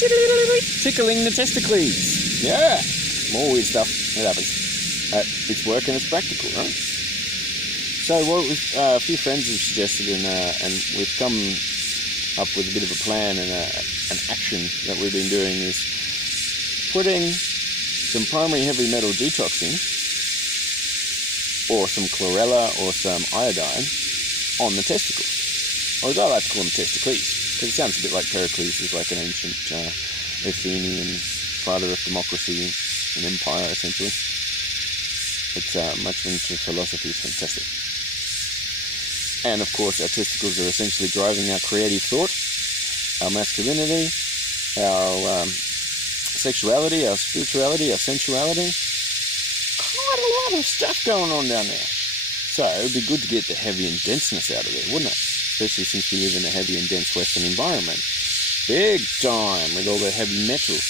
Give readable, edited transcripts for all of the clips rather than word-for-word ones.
Tickling the testicles. Yeah, more weird stuff. It happens. It's work and it's practical, right? So what a few friends have suggested, and we've come up with a bit of a plan and an action that we've been doing is putting some primary heavy metal detoxing or some chlorella or some iodine on the testicles. Or as I like to call them testicles, because it sounds a bit like Pericles is like an ancient Athenian father of democracy and empire, essentially. It's much into philosophy. It's fantastic. And of course, our testicles are essentially driving our creative thought, our masculinity, our sexuality, our spirituality, our sensuality. Quite a lot of stuff going on down there. So it would be good to get the heavy and denseness out of there, wouldn't it? Especially since we live in a heavy and dense Western environment. Big time with all the heavy metals.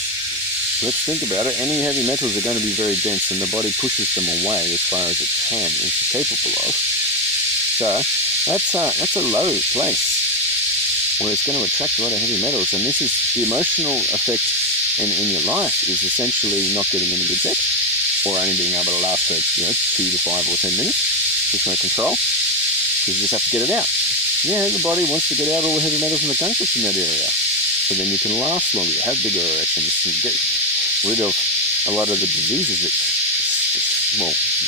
Let's think about it. Any heavy metals are going to be very dense, and the body pushes them away as far as it can, is capable of. So that's a low place where it's going to attract a lot of heavy metals, and this is the emotional effect in your life is essentially not getting any good sex, or only being able to last for 2 to 5 or 10 minutes with no control, because you just have to get it out. Yeah, the body wants to get out all the heavy metals and the gunk that's in that area, so then you can last longer, have bigger erections, and get rid of a lot of the diseases that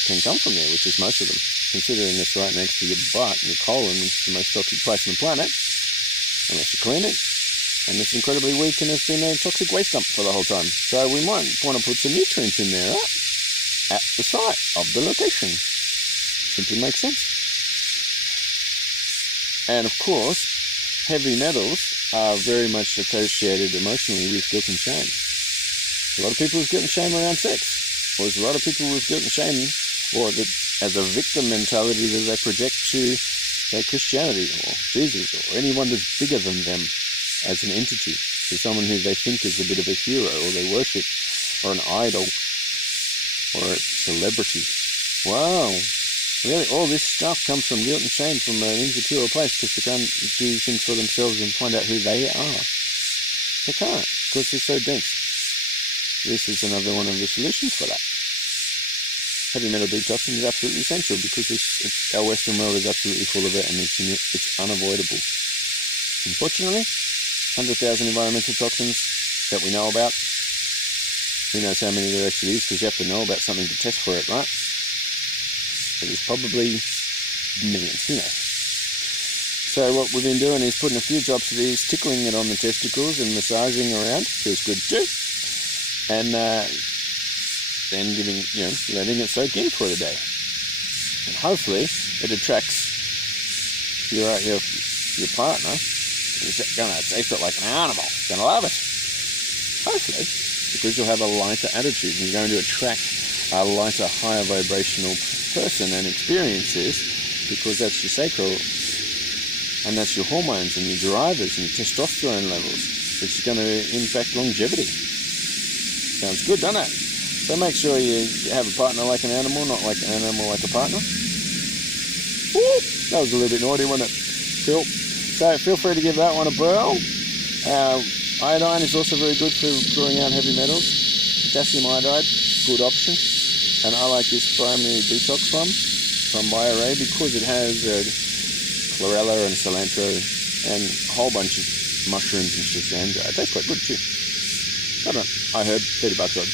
can come from there, which is most of them. Considering it's right next to your butt, your colon, which is the most toxic place on the planet, unless you clean it. And it's incredibly weak and it's been a toxic waste dump for the whole time. So we might want to put some nutrients in there, right? At the site of the location. Simply makes sense. And of course, heavy metals are very much associated emotionally with guilt and shame. A lot of people with guilt and shame around sex. Or there's a lot of people with guilt and shame, or that as a victim mentality that they project to, say, Christianity or Jesus or anyone that's bigger than them as an entity. So someone who they think is a bit of a hero or they worship, or an idol, or a celebrity. Wow. Really, all this stuff comes from guilt and shame, from an insecure place, because they can't do things for themselves and find out who they are. They can't, because they're so dense. This is another one of the solutions for that. Heavy metal detoxing is absolutely essential, because our Western world is absolutely full of it, and it's unavoidable. Unfortunately, 100,000 environmental toxins that we know about. Who knows how many there actually is, because you have to know about something to test for it, right? So there's probably millions, who knows. So what we've been doing is putting a few drops of these, tickling it on the testicles and massaging around. Feels good too. And then letting it soak in for a day. And hopefully it attracts your partner. He's going to taste it like an animal. He's going to love it. Hopefully, because you'll have a lighter attitude and you're going to attract a lighter, higher vibrational person and experiences, because that's your sacral and that's your hormones and your drivers and your testosterone levels, which is going to impact longevity. Sounds good, doesn't it? So make sure you have a partner like an animal, not like an animal like a partner. Woo! That was a little bit naughty, wasn't it? Cool. So feel free to give that one a whirl. Iodine is also very good for drawing out heavy metals. Potassium iodide, good option. And I like this primary detox from BioRay, because it has chlorella and cilantro and a whole bunch of mushrooms and shit. And it tastes quite good too. I don't know. I heard $30 odd.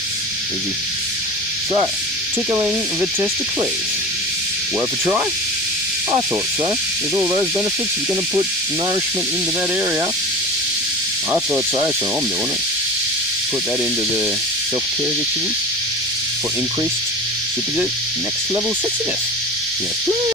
Easy. So, tickling the testicles. Worth a try? I thought so. With all those benefits, you're going to put nourishment into that area. I thought so I'm doing it. Put that into the self-care rituals for increased super next level sexiness. Yes, please.